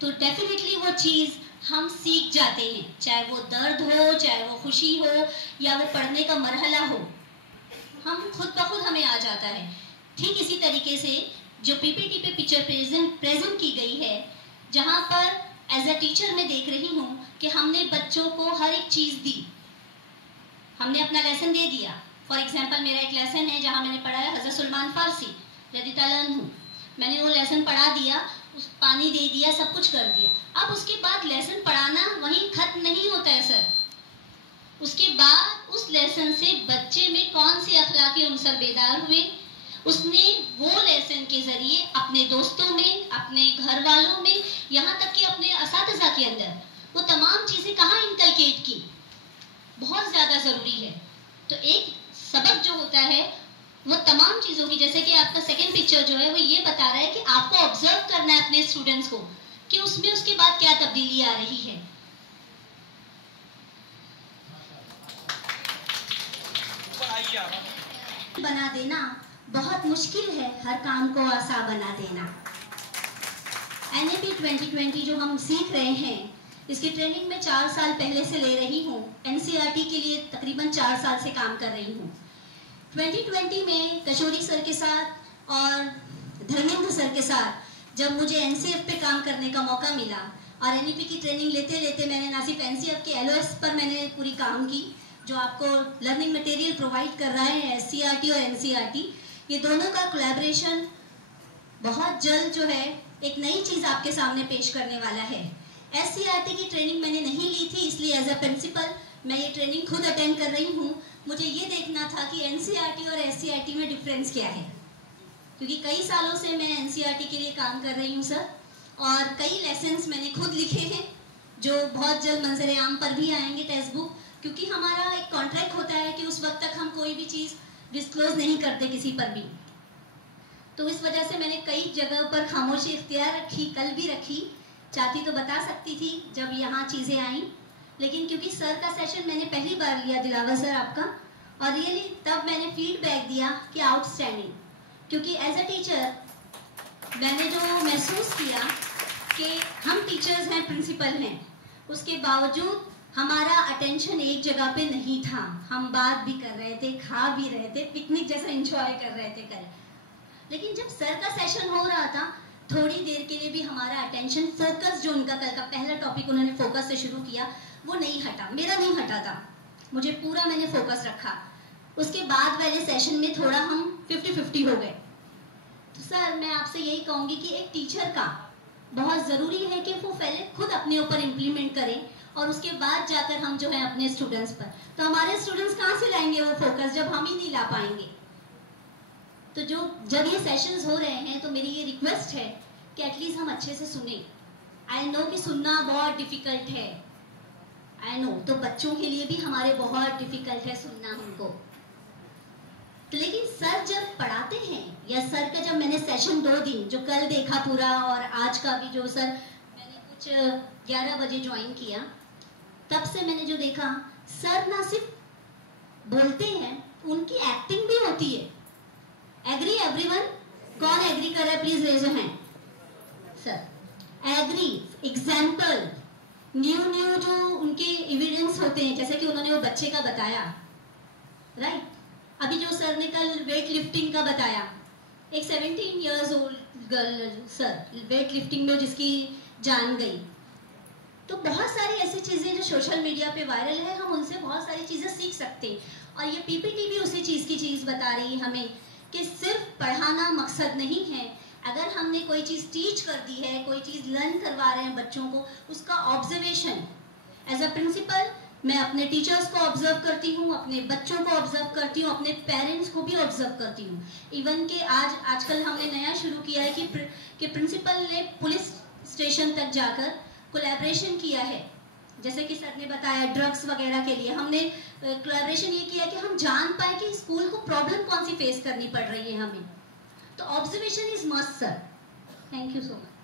तो डेफिनेटली वो चीज़ हम सीख जाते हैं, चाहे वो दर्द हो, चाहे वो खुशी हो, या वो पढ़ने का मरहला हो, हम खुद ब खुद हमें आ जाता है। ठीक इसी तरीके से जो पीपीटी पे पिक्चर प्रेजेंट की गई है, जहाँ पर एज अ टीचर मैं देख रही हूँ कि हमने बच्चों को हर एक चीज़ दी, हमने अपना लेसन दे दिया। फॉर एग्जाम्पल मेरा एक लेसन है जहाँ मैंने पढ़ा है हज़रत सलमान फारसी रज़ियल्लाहु अन्हु, मैंने वो लेसन पढ़ा दिया, उस पानी दे दिया, सब कुछ कर दिया। अब उसके बाद लेसन पढ़ाना वहीं खत्म नहीं होता है सर, उसके बाद उस लेसन से बच्चे में कौन से अखलाकी अंसर बेदार हुए, उसने वो लेसन के जरिए अपने दोस्तों में, अपने घर वालों में, यहाँ तक कि अपने असातिज़ा के अंदर वो तमाम चीज़ें कहाँ इनकलकेट की, बहुत ज़्यादा ज़रूरी है। तो एक सबक जो होता है वो तमाम चीज़ों की, जैसे कि आपका सेकंड पिक्चर जो है वो ये बता रहा है कि आपको ऑब्जर्व करना है अपने स्टूडेंट्स को कि उसमें उसके बाद क्या तब्दीली आ रही है। बना देना बहुत मुश्किल है, हर काम को आसान बना देना। NAP 2020 जो हम सीख रहे हैं, इसकी ट्रेनिंग में 4 साल पहले से ले रही हूँ। NCERT के लिए तकरीबन 4 साल से काम कर रही हूँ। 2020 में कशोरी सर के साथ और धर्मेंद्र सर के साथ जब मुझे NCF पे काम करने का मौका मिला और NEP की ट्रेनिंग लेते लेते मैंने ना सिर्फ NCF के LOS पर मैंने पूरी काम की, जो आपको लर्निंग मटेरियल प्रोवाइड कर रहा है SCERT और NCERT, ये दोनों का कोलैबोरेशन बहुत जल्द जो है एक नई चीज़ आपके सामने पेश करने वाला है। SCERT की ट्रेनिंग मैंने नहीं ली थी, इसलिए एज अ प्रिंसिपल मैं ये ट्रेनिंग खुद अटेंड कर रही हूँ। मुझे ये देखना था कि NCERT और SCERT में डिफरेंस क्या है, क्योंकि कई सालों से मैं NCERT के लिए काम कर रही हूँ सर, और कई लेसन्स मैंने खुद लिखे हैं जो बहुत जल्द मंजर आम पर भी आएंगे टेक्स्ट बुक, क्योंकि हमारा एक कॉन्ट्रैक्ट होता है कि उस वक्त तक हम कोई भी चीज़ डिस्क्लोज नहीं करते किसी पर भी। तो इस वजह से मैंने कई जगह पर खामोशी इख्तियार रखी, कल भी रखी, चाहती तो बता सकती थी जब यहाँ चीज़ें आई, लेकिन क्योंकि सर का सेशन मैंने पहली बार लिया, दिलावर सर आपका, और रियली तब मैंने फीडबैक दिया कि आउटस्टैंडिंग, क्योंकि एज अ टीचर मैंने जो महसूस किया कि हम टीचर्स हैं, प्रिंसिपल हैं, उसके बावजूद हमारा अटेंशन एक जगह पे नहीं था। हम बात भी कर रहे थे, खा भी रहे थे, पिकनिक जैसा एंजॉय कर रहे थे कल, लेकिन जब सर का सेशन हो रहा था थोड़ी देर के लिए भी हमारा अटेंशन फोकस, जो उनका कल का पहला टॉपिक उन्होंने फोकस से शुरू किया, वो नहीं हटा, मेरा नहीं हटा था, मुझे पूरा मैंने फोकस रखा। उसके बाद वाले सेशन में थोड़ा हम 50-50 हो गए। तो सर मैं आपसे यही कहूँगी कि एक टीचर का बहुत ज़रूरी है कि वो पहले खुद अपने ऊपर इम्प्लीमेंट करें और उसके बाद जाकर हम जो है अपने स्टूडेंट्स पर। तो हमारे स्टूडेंट्स कहाँ से लाएंगे वो फोकस जब हम ही नहीं ला पाएंगे। तो जब ये सेशंस हो रहे हैं तो मेरी ये रिक्वेस्ट है कि एटलीस्ट हम अच्छे से सुने। आई नो कि सुनना बहुत डिफिकल्ट है, आई नो, तो बच्चों के लिए भी हमारे बहुत डिफिकल्ट है सुनना हमको। तो लेकिन सर जब पढ़ाते हैं, या सर का जब मैंने सेशन 2 दिन जो कल देखा पूरा और आज का भी जो सर मैंने कुछ 11 बजे ज्वाइन किया, तब से मैंने जो देखा, सर ना सिर्फ बोलते हैं, उनकी एक्टिंग भी होती है। Agree everyone? कौन एग्री कर रहा है please raise your hand. Sir agree, example, new जो उनके एविडेंस होते हैं, जैसे कि उन्होंने वो बच्चे का बताया, राइट। अभी जो सर ने कल वेट लिफ्टिंग का बताया, एक 17 years old girl sir weight lifting में जिसकी जान गई। तो बहुत सारी ऐसी चीज़ें जो सोशल मीडिया पे वायरल है, हम उनसे बहुत सारी चीज़ें सीख सकते हैं। और ये पीपीटी भी उसी चीज़ की चीज़ बता रही है हमें कि सिर्फ पढ़ाना मकसद नहीं है। अगर हमने कोई चीज़ टीच कर दी है, कोई चीज़ लर्न करवा रहे हैं बच्चों को, उसका ऑब्जर्वेशन एज अ प्रिंसिपल मैं अपने टीचर्स को ऑब्जर्व करती हूँ, अपने बच्चों को ऑब्जर्व करती हूँ, अपने पेरेंट्स को भी ऑब्जर्व करती हूँ। इवन के आजकल हमने नया शुरू किया है कि प्रिंसिपल ने पुलिस स्टेशन तक जाकर कोलैबोरेशन किया है। जैसे कि सर ने बताया ड्रग्स वगैरह के लिए हमने कोलैबोरेशन ये किया कि हम जान पाए कि स्कूल को प्रॉब्लम कौन सी फेस करनी पड़ रही है हमें। तो observation is must sir. Thank you so much.